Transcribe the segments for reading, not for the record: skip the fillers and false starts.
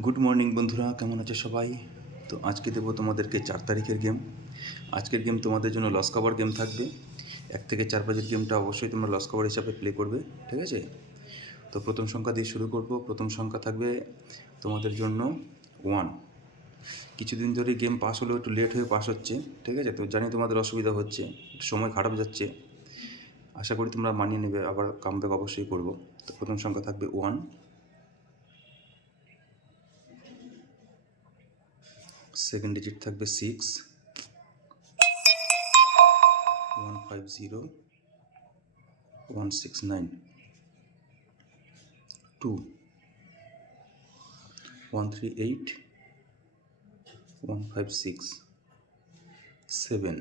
Good morning বন্ধুরা, কেমন আছে সবাই? তো আজকে দেবো তোমাদেরকে 4 তারিখের গেম। আজকের গেম তোমাদের জন্য লস কভার গেম থাকবে। 1 থেকে 4 বাজের গেমটা অবশ্যই তোমরা লস কভার হিসাবে প্লে করবে, ঠিক আছে? তো প্রথম সংখ্যা দিয়ে শুরু করব। প্রথম সংখ্যা থাকবে তোমাদের জন্য 1। কিছুদিন ধরে গেম পাস হলেও একটু লেট হয়ে পাস হচ্ছে, ঠিক আছে? তো জানি তোমাদের অসুবিধা হচ্ছে, একটু সময় খারাপ যাচ্ছে। আশা করি তোমরা মানিয়ে নেবে, আবার কামব্যাক অবশ্যই করব। তো প্রথম সংখ্যা থাকবে 1। সেকেন্ড ডিজিট থাকবে 6, 150, 169, 2, 138, 156, 7,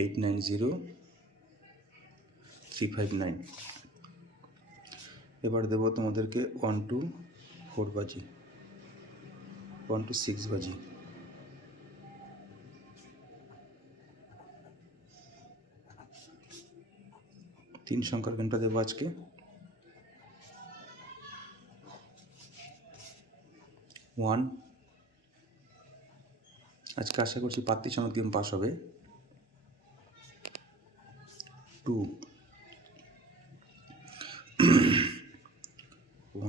890, 359। এবার দেবো তোমাদেরকে 1 to 4 বাজি, 1 to 6 বাজি। তিন সংখ্যার গেমটা দেবো আজকে। 1। আজকে আশা করছি পাত্তি সমেত গেম পাস হবে। 2,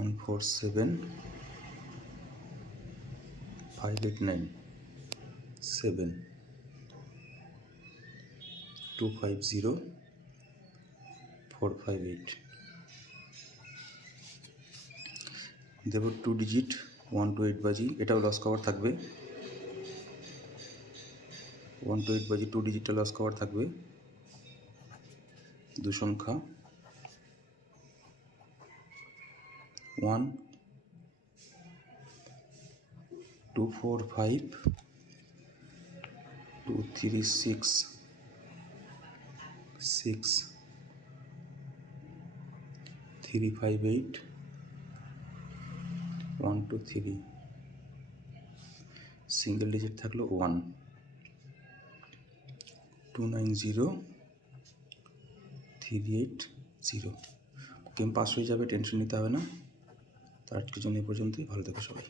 147, 589, 7, 250, 458। দেব 2 ডিজিট 1 to 8 বাজি, এটাও লস কভার থাকবে। 1 to 8 বাজি 2 ডিজিটটা লস কভার থাকবে। দু সংখ্যা 1, 245, 236, 6, 358, 123। সিঙ্গেল ডিজিট থাকলো 1, 290, 380। গেম পাস হয়ে যাবে, টেনশন নিতে হবে না। তো আজকের জন্য এই পর্যন্তই। ভালো থেকো সবাই।